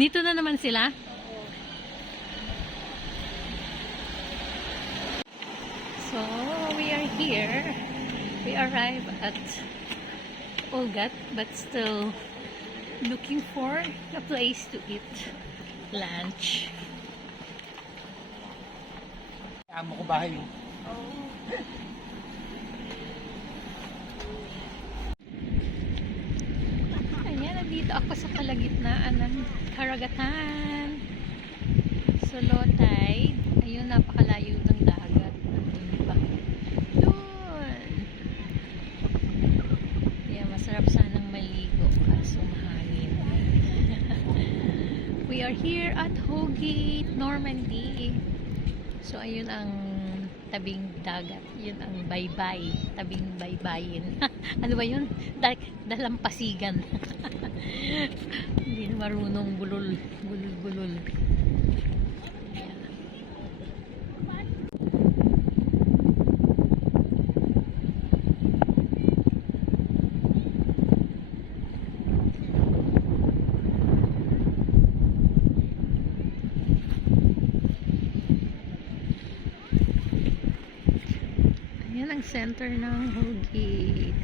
Dito na naman sila. So, we are here. We arrive at Olgat, but still looking for a place to eat lunch. Amo ko bahay. Ayan, nandito ako sa kalagitnaan ng karagatan. So, low tide. Ayun, napakalayo ng dagat. Nandun pa. Doon. Yeah, masarap sanang maligo. Kaso mahangin. We are here at Hogate, Normandy. So, ayun ang tabing dagat. Yun ang baybay. Tabing baybayin. Ano ba yun? Dalampasigan. Hindi na marunong bulol. Bulol. Ayan. Ayan ang center ng Hogate.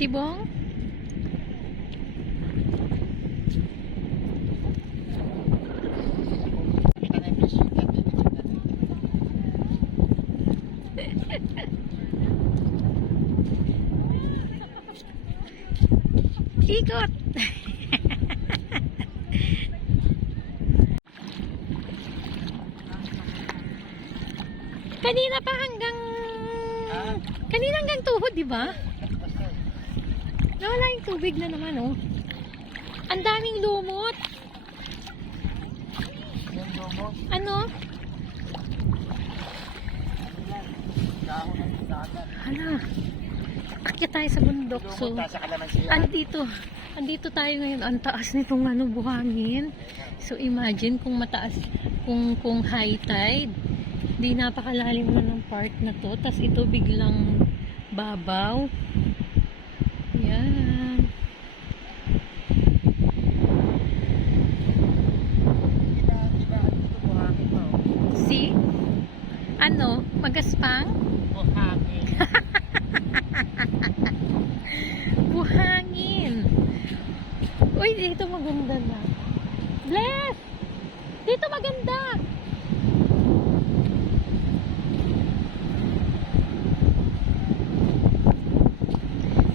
Sibong? Ikot! Kanina pa hanggang tuhod, di ba? Nawala yung tubig na naman, oh. Ang daming lumot. Ano? Hala. Akyat tayo sa bundok. So, andito tayo ngayon. Ang taas nitong buhangin. So, imagine kung mataas, kung high tide. Di napakalalim na ng part na to. Tas ito biglang babaw. Yan. See? Ano? Magaspang? Buhangin. Buhangin. Uy, dito maganda na. Bless! Dito maganda!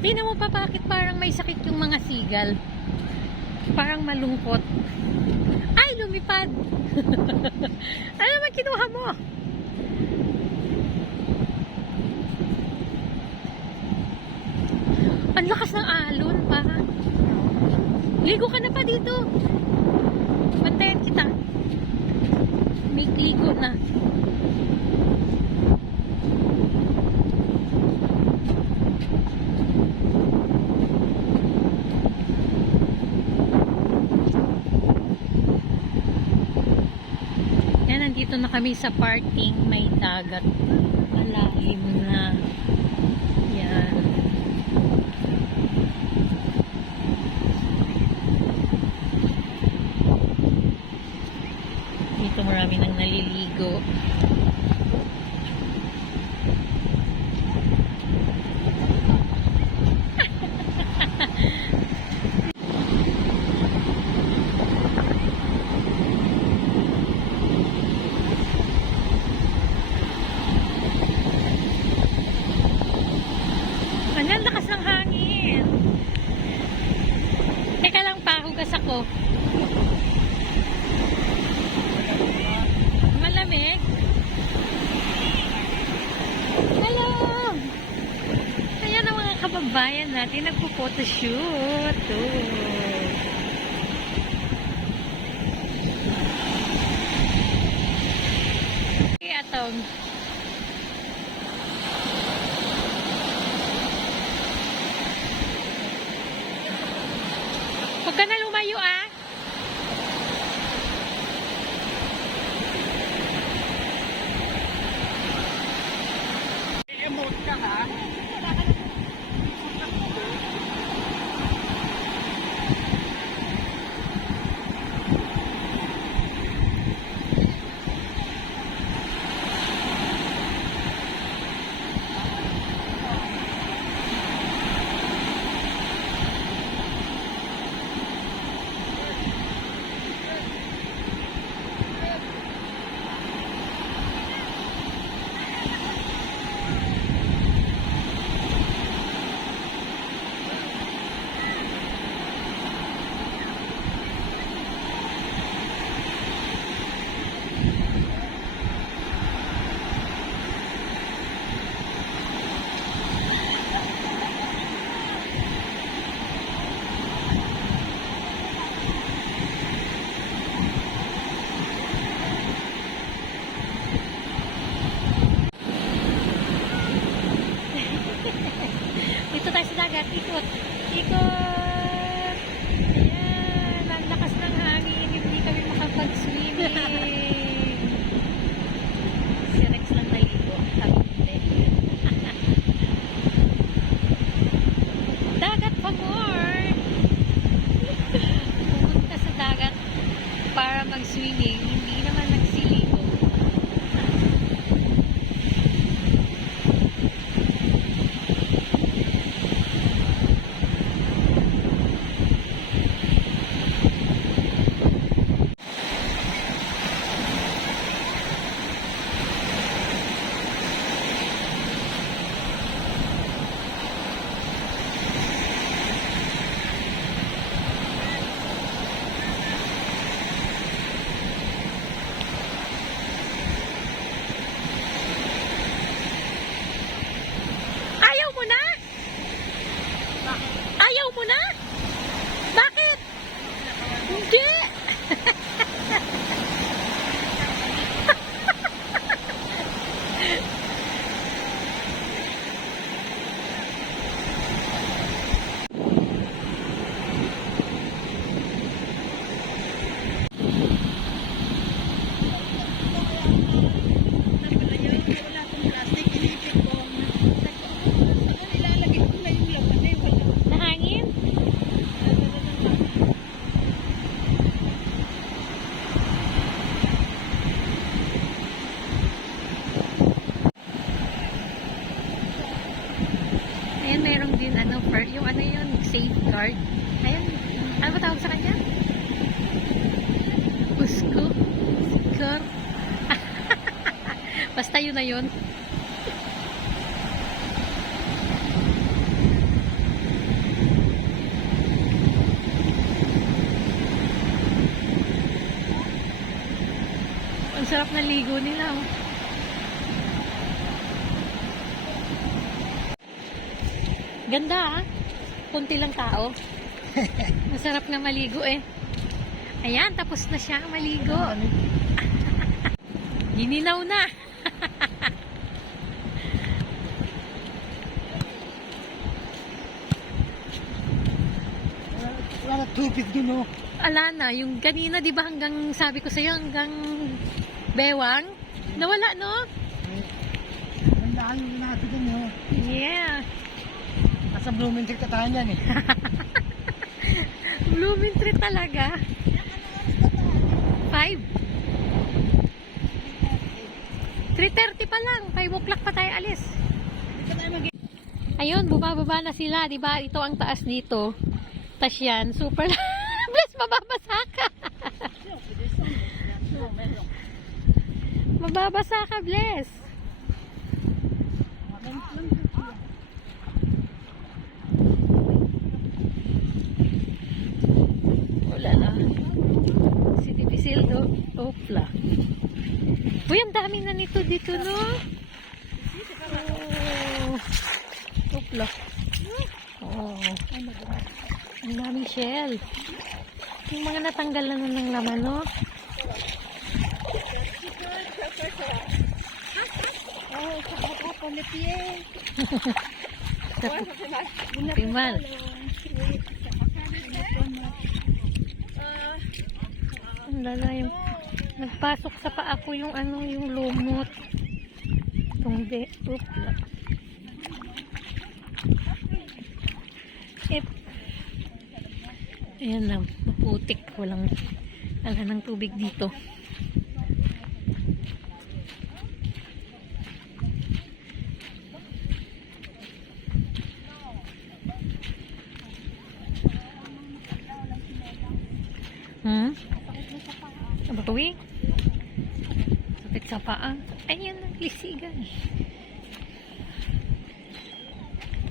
Tingnan mo pa bakit parang may sakit yung mga sigal. Parang malungkot. Ay, lumipad! Ano naman kinuha mo? Ang lakas ng alon pa. Ligo ka na pa dito. Bantayan kita. May ligo na. Yan, nandito na kami sa parting may dagat. Malalim na. Yan. Dito marami nang naliligo. Ang lakas ng hangin. Teka lang, pahugas ako. Malamig? Hello! Ayan ang mga kababayan natin nagpo-photoshoot. Okay, atong. Huwag ka na lumayo, ah. Ikot. Ikot. Ayan. Ang lakas ng hangin. Hindi kami makapag-swimming. Si Rex lang naligo. Kami hindi. Dagat pa more. Pumunta sa dagat para mag-swimming. Hindi naman nagsiligo. Ayaw mo na? Ayaw mo na? Bakit? Hindi. Nahangin? Ayan, meron din yung ano yun, safeguard. Ayan, ano ba tawag sa kanya? Usko? Skor? Basta yun na yun. Ang sarap ng ligo nila. Oh. Ganda ah. Kunti lang tao. Masarap na maligo eh. Ayan, tapos na siya maligo. Gininaw na. Wala na tubig dun, oh. Ala na, yung kanina, di ba hanggang, sabi ko sa'yo, hanggang bewang? Nawala, no? Tandaan yung natin dun, oh. Yeah. Nasa Blooming Tree ka tayo yan, eh. Blooming tree talaga. 5. 3:30 pa lang. 5 o'clock pa tayo alis. Ayun, bumababa na sila. Di ba? Ito ang taas dito. Tas yan, super Bless, mababasa ka. Mababasa ka, Bless. Wala na. Si Tipisildo. Opla. Uy, ang dami na nito dito, no? Oh. Opla. Oh. Ang daming shell. Yung mga natanggal na ng laman, no? Oh, kakapon na piye. Timal. Ang lala yung nagpasok sa paa ko yung ano, yung lumot. Tungde. Upla. Ayan na, maputik. Walang ala ng tubig dito. Abawi? Sakit sa paa. Ayan, naglisigan.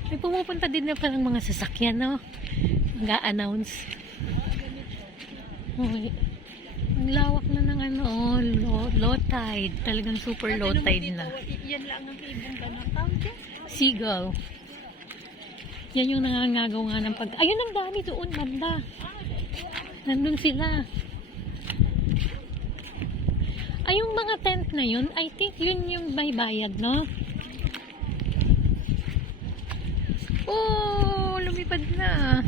May pumupunta din na parang mga sasakyan, no? Mag-a-announce. Okay. Ang lawak na ng ano, low tide. Talagang super low tide na. Yan lang ang ibong ganatang. Seagull. Yan yung nangangagaw nga ng pag... Ayun, ang dami doon, banda. Nandun sila. Ay, yung mga tent na yun, I think yun yung may bayad, no? Oh, lumipad na.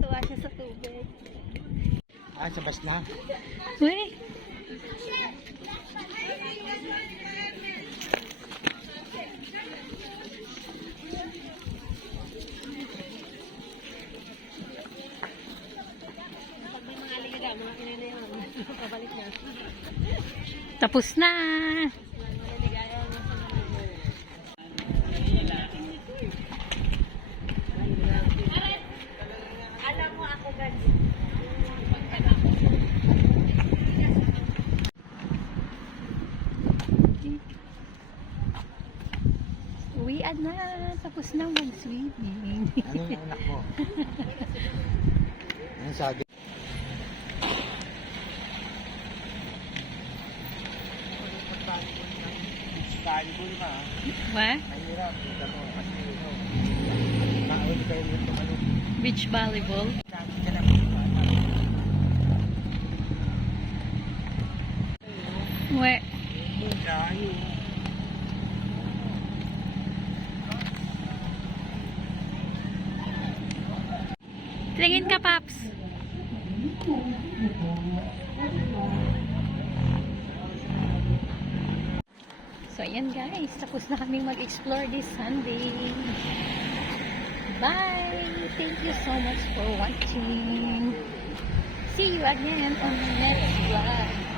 Tuwa siya sa tubig. Ah, sa bus na. Uy, Pag may mga liga, mga kinay na yun. Pabalik na. tapos na. Mga ligaya na sa mga. Alam mo ako ganyan. Uwian na. Tapos na mag-swimming. Ano yung anak mo? Ano sabi? Volleyball ma. What? Mahirap. Ito mo. Kasi nauli kayo yung tumalong. Beach volleyball. Dami ka na. Uwe. Dahil. Tingin ka, Paps. So, ayan guys. Tapos na kaming mag-explore this Sunday. Bye! Thank you so much for watching. See you again on the next vlog.